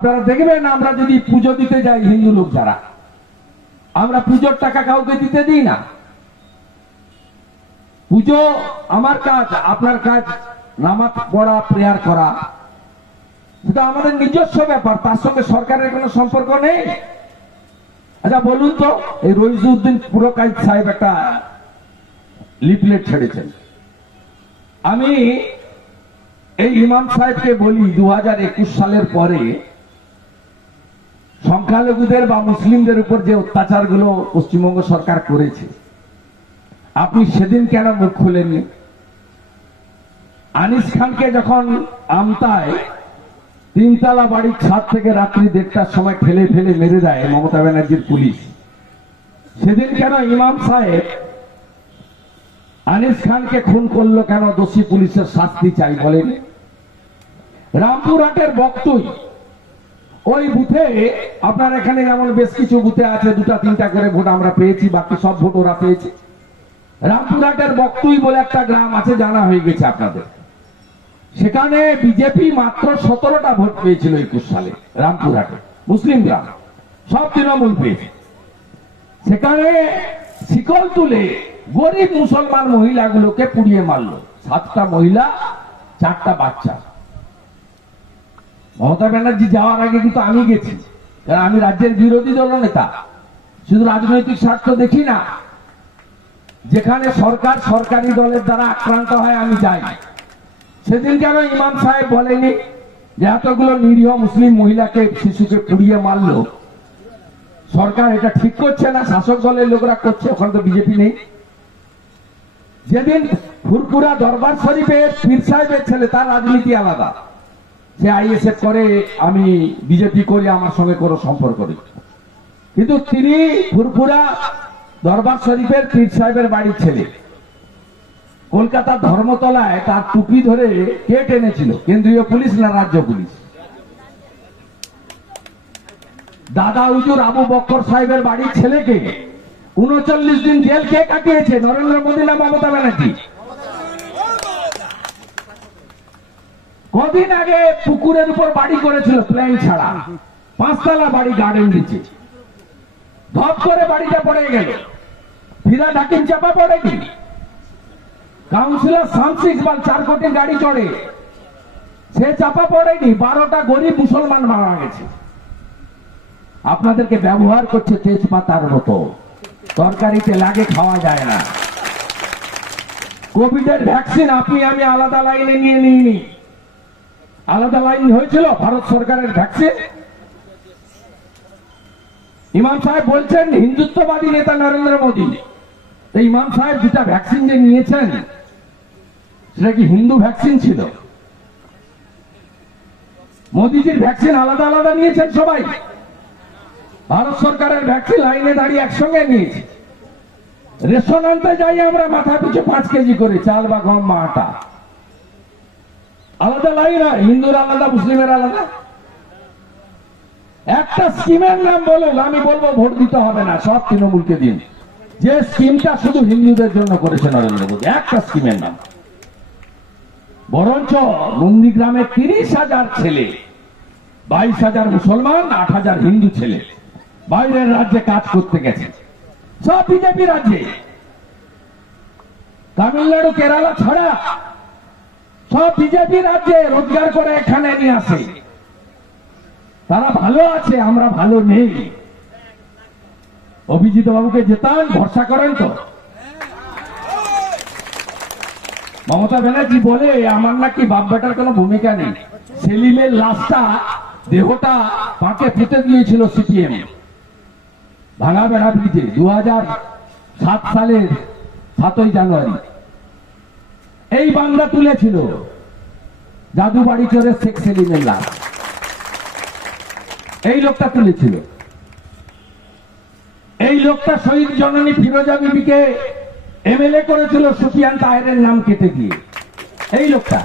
আপনারা দেখবেন আমরা যদি পুজো দিতে যাই, হিন্দু লোক যারা, আমরা পুজোর টাকা কাউকে দিতে দিই না। পুজো আমার কাজ, আপনার কাজ নামাজ পড়া, প্রেয়ার করা, সেটা আমাদের নিজস্ব ব্যাপার, তার সঙ্গে সরকারের কোনো সম্পর্ক নেই। আচ্ছা বলুন তো, এই রইজউদ্দিন পুরকাইত সাহেব একটা লিফলেট ছেড়েছেন। আমি এই ইমাম সাহেবকে বলি, 2021 সালের পরে সংখ্যালঘুদের বা মুসলিমদের উপর যে অত্যাচারগুলো পশ্চিমবঙ্গ সরকার করেছে, আপনি সেদিন কেন মুখ খুলেননি? আনিস খানকে যখন আমতায় 3 তলা বাড়ির ছাদ থেকে রাত্রি 1:30টার সময় ঠেলে ফেলে মেরে দেয় মমতা ব্যানার্জির পুলিশ, সেদিন কেন ইমাম সাহেব আনিস খানকে খুন করলো কেন? দোষী পুলিশের শাস্তি চাই বলেন। রামপুরহাটের বক্তব্য ওই বুথে, আপনার এখানে যেমন বেশ কিছু বুথে আছে 2-3টা করে ভোট আমরা পেয়েছি, বাকি সব ভোট ওরা পেয়েছে। রামপুরহাটের বক্তব্য বলে একটা গ্রাম আছে, জানা হয়ে গেছে আপনাদের, সেখানে বিজেপি মাত্র 17টা ভোট পেয়েছিল 21 সালে। রামপুরহাটে মুসলিম গ্রাম, সব তৃণমূল পেয়েছে। সেখানে শিকল তুলে গরিব মুসলমান মহিলাগুলোকে পুড়িয়ে মারলো, 7টা মহিলা 4টা বাচ্চা। মমতা ব্যানার্জি যাওয়ার আগে কিন্তু আমি গেছি, কারণ আমি রাজ্যের বিরোধী দল নেতা, শুধু রাজনৈতিক স্বার্থ দেখি না। যেখানে সরকার সরকারি দলের দ্বারা আক্রান্ত হয় আমি যাই। সেদিন কেন ইমাম সাহেব বলেনি যে এতগুলো নিরীহ মুসলিম মহিলাকে, শিশুকে পুড়িয়ে মারলো, সরকার এটা ঠিক করছে না, শাসক দলের লোকরা করছে, ওখানে তো বিজেপি নেই। যেদিন ফুরপুরা দরবার শরীফের পীর সাহেবের ছেলে, তার রাজনীতি আলাদা, সে আইএসএফ করে, আমি বিজেপি করি, আমার সঙ্গে কোনো সম্পর্ক নেই। কিন্তু তিনি ফুরপুরা দরবার শরীফের পীর সাহেবের বাড়ির ছেলে। কলকাতার ধর্মতলায় তার টুপি ধরে কে টেনেছিল? কেন্দ্রীয় পুলিশ না রাজ্য পুলিশ? দাদা হুজুর আবু বক্কর সাহেবের বাড়ির ছেলেকে 39 দিন জেল কে কাটিয়েছে? নরেন্দ্র মোদী না মমতা ব্যানার্জি? কদিন আগে পুকুরের উপর বাড়ি করেছিল, প্ল্যান ছাড়া, 5 তলা বাড়ি, গার্ডেন নিচে, ধপ করে বাড়িটা পড়ে গেল। ফিরাদ হাকিম চাপা পড়েনি, কাউন্সিলর শামসু ইকবাল 4 কোটি গাড়ি চড়ে, সে চাপা পড়েনি। 12টা গরিব মুসলমান মারা গেছে। আপনাদেরকে ব্যবহার করছে তেজপাতার মতো, তরকারিতে লাগে, খাওয়া যায় না। কোভিডের ভ্যাকসিন আপনি আমি আলাদা লাইনে নিয়ে নিইনি, আলাদা লাইন হয়েছিল ভারত সরকারের ভ্যাকসিন। ইমাম সাহেব বলছেন হিন্দুত্ববাদী নেতা নরেন্দ্র মোদী, ইমাম সাহেব 2টা ভ্যাকসিন যে নিয়েছেন, সেটা কি হিন্দু ভ্যাকসিন ছিল? মোদীজির ভ্যাকসিন আলাদা আলাদা নিয়েছেন সবাই, ভারত সরকারের ভ্যাকসিন লাইনে দাঁড়িয়ে একসঙ্গে নিয়েছে। রেশন আনতে যাই আমরা, মাথা পিছু 5 কেজি করে চাল বা গম বা আটা, আলাদা লাইন হয়, হিন্দুর আলাদা, মুসলিমের আলাদা। একটা স্কিমের নাম বলুন, আমি বলবো ভোট দিতে হবে না, সব তৃণমূলকে দিন। যে স্কিমটা শুধু হিন্দুদের জন্য করেছে নরেন্দ্র মোদী, একটা স্কিমের নাম। বরঞ্চ নন্দীগ্রামে 30,000 ছেলে, 22,000 মুসলমান, 8,000 হিন্দু ছেলে বাইরের রাজ্যে কাজ করতে গেছে, সব বিজেপি রাজ্যে। তামিলনাড়ু, কেরালা ছাড়া সব বিজেপি রাজ্যে রোজগার করে এখানে নিয়ে আসে। তারা ভালো আছে, আমরা ভালো নেই। অভিজিৎ বাবুকে জেতান, ভরসা করেন তো? মমতা ব্যানার্জি বলে আমার নাকি বাপ বেটার কোনো ভূমিকা নেই। সেলিমের লাশটা, দেহটা পাকে পুঁতে দিয়েছিল সিপিএম ভাঙা বেড়া ব্রিজে 2007 সালের 7ই জানুয়ারি। এই বাংলা তুলেছিল জাদু বাড়ি চোরের শেখ সেলিমের লাশ, এই লোকটা তুলেছিল। এই লোকটা শহীদ জননী ফিরোজা বিবিকে এমএলএ করেছিল সুফিয়ান তাহেরের নাম কেটে দিয়ে। এই লোকটা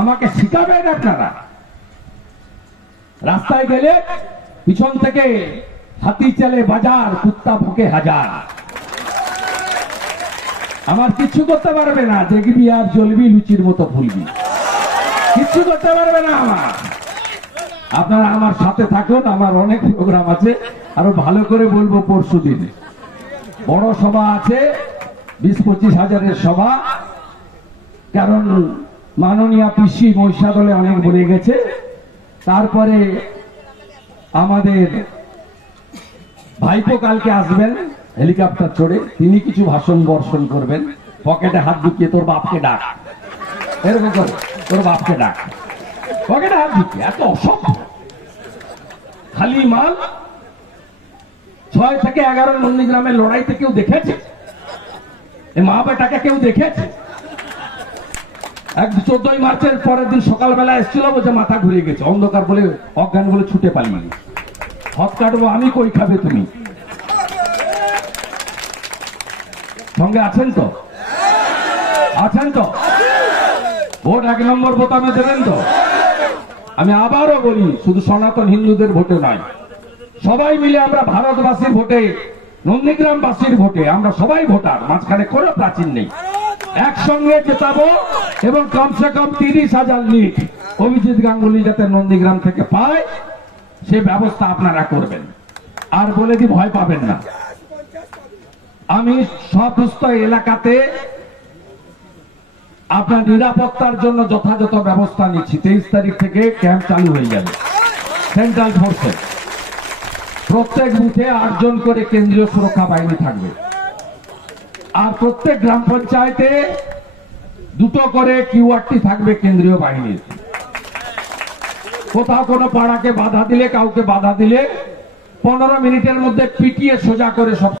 আমাকে শিখাবেন আপনারা? রাস্তায় গেলে পিছন থেকে হাতি চলে বাজার, কুত্তা ভুকে হাজার। আমার কিচ্ছু করতে পারবে না, দেখবি আর জ্বলবি লুচির মতো ফুলবি, কিচ্ছু করতে পারবে না আমার। আপনারা আমার সাথে থাকুন, আমার অনেক প্রোগ্রাম আছে, আরো ভালো করে বলবো পরশুদিন। বড় সভা আছে, 20-25 হাজারের সভা, কারণ মাননীয় পিসি মহিষাদলে অনেক বলে গেছে। তারপরে আমাদের ভাইপো কালকে আসবেন হেলিকপ্টার চড়ে, তিনি কিছু ভাষণ বর্ষণ করবেন, পকেটে হাত ঢুকিয়ে তোর বাপকে ডাক, এরকম করে তোর বাপকে ডাক, পকেটে হাত ঢুকিয়ে। এত অসভ্য, খালি মাল। 6 থেকে 11 নন্দীগ্রামের লড়াইতে কেউ দেখেছে? এ মা বেটাকে কেউ দেখেছে? 14ই মার্চের পরের দিন সকালবেলা এসেছিল, বলছে মাথা ঘুরে গেছে, অন্ধকার বলে অজ্ঞান বলে ছুটে পালিয়ে গেছে। হাত কাটবো আমি, কই খাবে তুমি? সঙ্গে আছেন তো? আছেন তো? ভোট 1 নম্বর বোতামে দেবেন তো? আমি আবারও বলি, শুধু সনাতন হিন্দুদের ভোটে নয়, সবাই মিলে আমরা ভারতবাসীর ভোটে, নন্দীগ্রামবাসীর ভোটে, আমরা সবাই ভোটার, মাঝখানে কোনো প্রাচীন নেই। একসঙ্গে জেতাবো এবং কমসে কম 30,000 লিড অভিজিৎ গাঙ্গুলি যাতে নন্দীগ্রাম থেকে পায়, সে ব্যবস্থা আপনারা করবেন। আর বলে দি, ভয় পাবেন না। আমি সমস্ত এলাকাতে আপনার নিরাপত্তার জন্য যথাযথ ব্যবস্থা নিচ্ছি। 23 তারিখ থেকে ক্যাম্প চালু হয়ে যাবে সেন্ট্রাল ফোর্সে। প্রত্যেক বুথে 8 জন করে কেন্দ্রীয় সুরক্ষা বাহিনী থাকবে, আর প্রত্যেক গ্রাম পঞ্চায়েতে 2টো করে কিউআরটি থাকবে কেন্দ্রীয় বাহিনীর। কোথাও কোনো পাড়াকে বাধা দিলে, কাউকে বাধা দিলে 15 মিনিটের মধ্যে পিটিয়ে সোজা করে সব